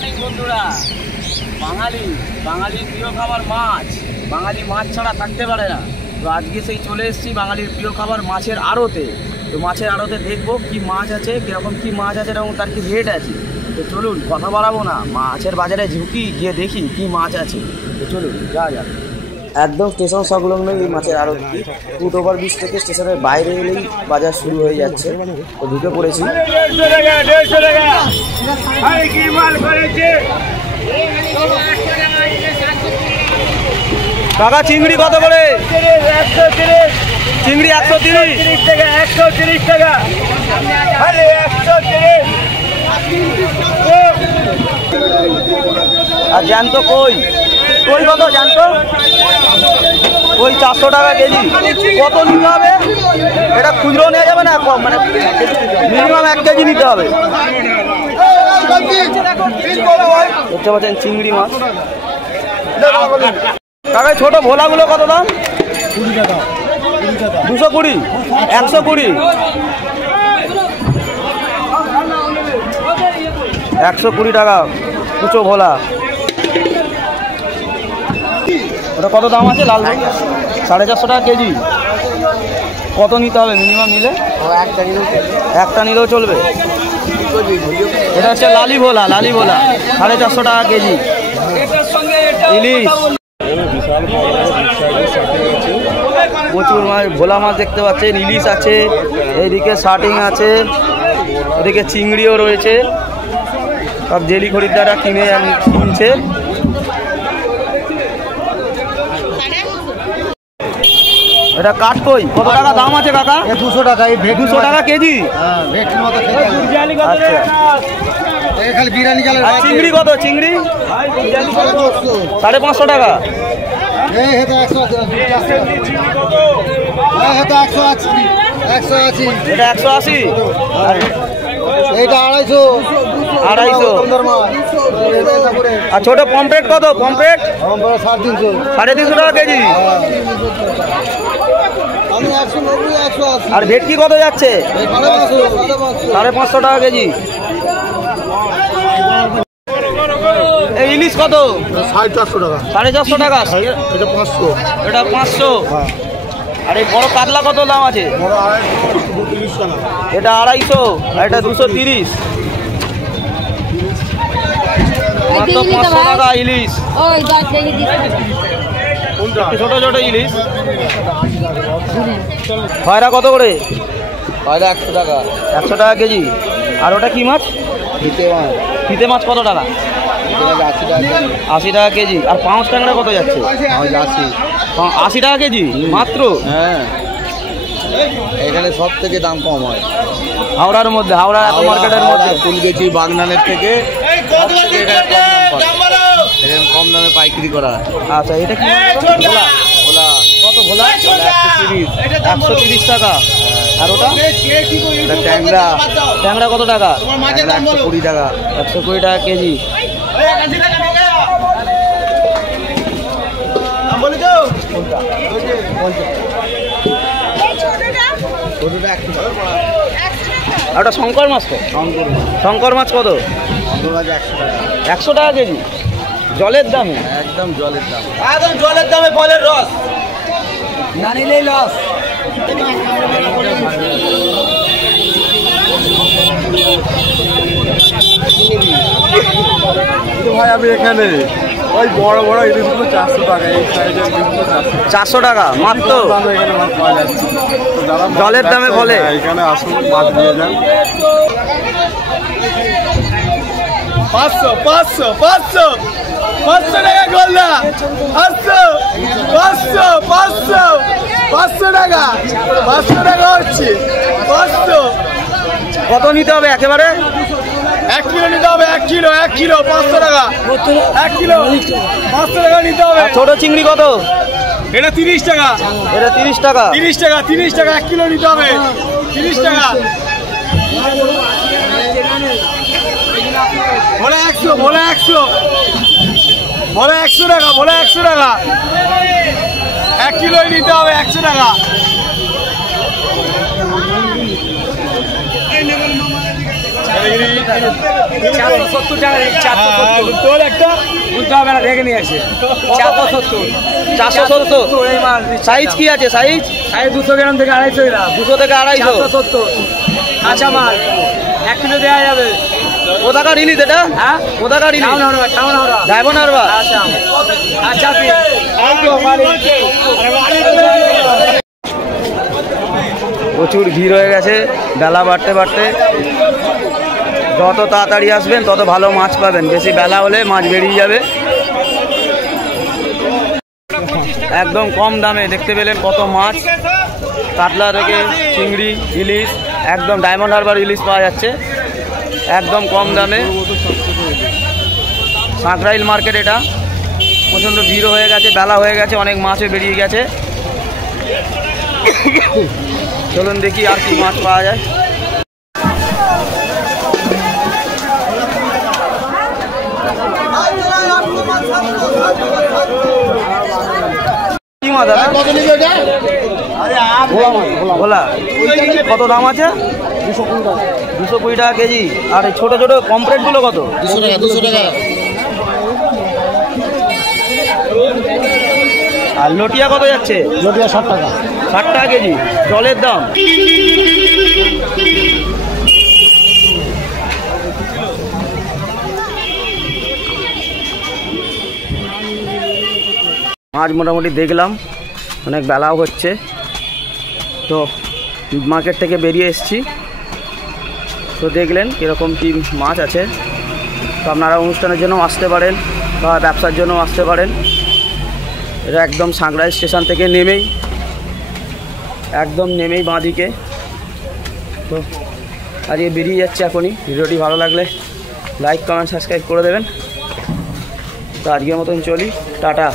Morning বন্ধুরা। বাঙালির প্রিয় খাবার মাছ। বাঙালি মাছ ছাড়া থাকতে পারে না। তো আজকে সেই চলে এসেছি বাঙালির প্রিয় খাবার মাছের আড়তে। তো মাছের আড়তে দেখবো কি মাছ আছে, কীরকম কী মাছ আছে এবং তার কি রেট আছে। তো চলুন, কথা বাড়াবো না, মাছের বাজারে ঝুঁকি গিয়ে দেখি কি মাছ আছে। তো চলুন যাওয়া যাক। একদম স্টেশন সংলগ্ন এই মাছের আড়তটি। ফুট ওভার ব্রিজ থেকে স্টেশনের বাইরে এলেই বাজার শুরু হয়ে যাচ্ছে। তো ঢুকে পড়েছি। কাকা চিংড়ি কত করে? চিংড়ি 130 টাকা। 130 টাকা। আর জ্যান্ত কই কত জ্যান্ত? ওই 400 টাকা কেজি। কত নিতে হবে? এটা খুচরো নেওয়া যাবে না, কম মানে মিনিমাম 1 কেজি নিতে হবে। দেখতে পাচ্ছেন চিংড়ি মাছ। কাকা ছোট ভোলাগুলো কত দাম? 20 টাকা। 220, 120, 120 টাকা কুচো ভোলা। ওটা কত দাম আছে? লাল 450 টাকা কেজি। কত নিতে হবে মিনিমাম নিলে? একটা নিলেও চলবে। এটা হচ্ছে লালি ভোলা 450 টাকা কেজি। ইলিশ প্রচুর মাছ, ভোলা মাছ দেখতে পাচ্ছেন। ইলিশ আছে, এইদিকে শার্টিং আছে, এদিকে চিংড়িও রয়েছে। সব জেলি খরিদ্দাররা কিনছে। এটা কাঠকই কত টাকা দাম আছে কাকা? 200 টাকা। 200 টাকা কেজি। চিংড়ি কত? চিংড়ি 550 টাকা। এটা 180। এইটা 250। আর ছোট পমফ্রেট কত? পমফ্রেট 350 টাকা কেজি। আর ভেটকি কত যাচ্ছে? 550 টাকা কেজি। এই ইলিশ কত? 450 টাকা। 450 টাকা। এটা 500। এটা 500। আর এই বড় কাতলা কত দাম আছে? এটা 250। আর এটা 230। মাত্র 500 টাকা ইলিশ। ছোট ছোট ইলিশ। খয়রা কত করে? খয়রা 100 টাকা। 100 টাকা কেজি। আর ওটা কি মাছ? ফিতে মাছ কত টাকা? 80 টাকা কেজি। আর পাঁচ ট্যাংরা কত যাচ্ছে? 80 টাকা কেজি মাত্র। হ্যাঁ, এখানে সব থেকে দাম কম হয় হাওড়ার মধ্যে, হাওড়া মার্কেটের মধ্যে। ফুলগেছি বাগনানের থেকে কম দামে পাইকারি করা হয়। আচ্ছা, এটা কি ভোলা? ভোলা কত? ভোলা 130 টাকা। আর ওটা ট্যাংরা। ট্যাংরা কত টাকা? 120 টাকা। 120 টাকা কেজি। ওটা শঙ্কর মাছ তো? শঙ্কর মাছ কত? 100 টাকা কেজি। জলের দামে? একদম জলের দাম। একদম জলের দামে ফলের রস না নিলেই লস। ভাই আমি এখানে ওই বড় বড় ইলিশগুলো 400 টাকা। এই সাইজের ইলিশগুলো 400 টাকা মাত্র। এখানে মাছ পাওয়া যাচ্ছে। জলের দামে বলে এখানে আসুন, মাছ নিয়ে যান। 500 টাকা গোল্লা। 500 টাকা। 500 টাকা হচ্ছে 500। কত নিতে হবে একেবারে? 1 কিলো নিতে হবে। 1 কিলো 500 টাকা। 1 কিলো 500 টাকা নিতে হবে। ছোট চিংড়ি কত? এটা 30 টাকা। এটা 30 টাকা। 30 টাকা 1 কিলো নিতে হবে। 30 টাকা। ভোলা 100 টাকা। 100 টাকা 1 কিলো নিতে হবে। 100 টাকা। 470 টাকা, 470 তোর একটা বুঝতে হবে না, দেখে নিয়ে আসে 470। 470 এই মাল সাইজ কি আছে? সাইজ 200 গ্রাম থেকে 250 গ্রাম, 200 থেকে 250। 470 কাঁচা মাল 1 কিলো দেওয়া যাবে। কোথাকার ইলিশ এটা? হ্যাঁ, কোথাকার ইলিশ? টাউন হাওড়া ডায়মন্ড হারবার। আচ্ছা আচ্ছা। প্রচুর ভিড় হয়ে গেছে, বেলা বাড়তে বাড়তে। যত তাড়াতাড়ি আসবেন তত ভালো মাছ পাবেন, বেশি বেলা হলে মাছ বেরিয়ে যাবে। একদম কম দামে দেখতে পেলেন কত মাছ, কাতলা থেকে চিংড়ি, ইলিশ, একদম ডায়মন্ড হারবার ইলিশ পাওয়া যাচ্ছে একদম কম দামে। সাঁকরাইল মার্কেট এটা, প্রচণ্ড ভিড় হয়ে গেছে, বেলা হয়ে গেছে, অনেক মাছও বেরিয়ে গেছে। চলুন দেখি আর কি মাছ পাওয়া যায়। কি মাছ দাদা? ভোলা কত দাম আছে? 220 টাকা কেজি। আর এই ছোটো ছোটো পমফ্রেটগুলো কত? 200 টাকা। আর লটিয়া কত যাচ্ছে? লটিয়া 60 টাকা। 60 টাকা কেজি। জলের দাম মাছ মোটামুটি দেখলাম, অনেক বেলাও হচ্ছে, তো মার্কেট থেকে বেরিয়ে এসেছি। তো দেখলেন কীরকম কী মাছ আছে। তো আপনারা অনুষ্ঠানের জন্য আসতে পারেন বা ব্যবসার জন্য আসতে পারেন। এটা একদম সাঁকরাইল স্টেশন থেকে নেমেই বাঁদিকে। তো আজকে বেরিয়ে যাচ্ছে এখনই। ভিডিওটি ভালো লাগলে লাইক কমেন্ট সাবস্ক্রাইব করে দেবেন। তো আজকের মতন চলি, টাটা।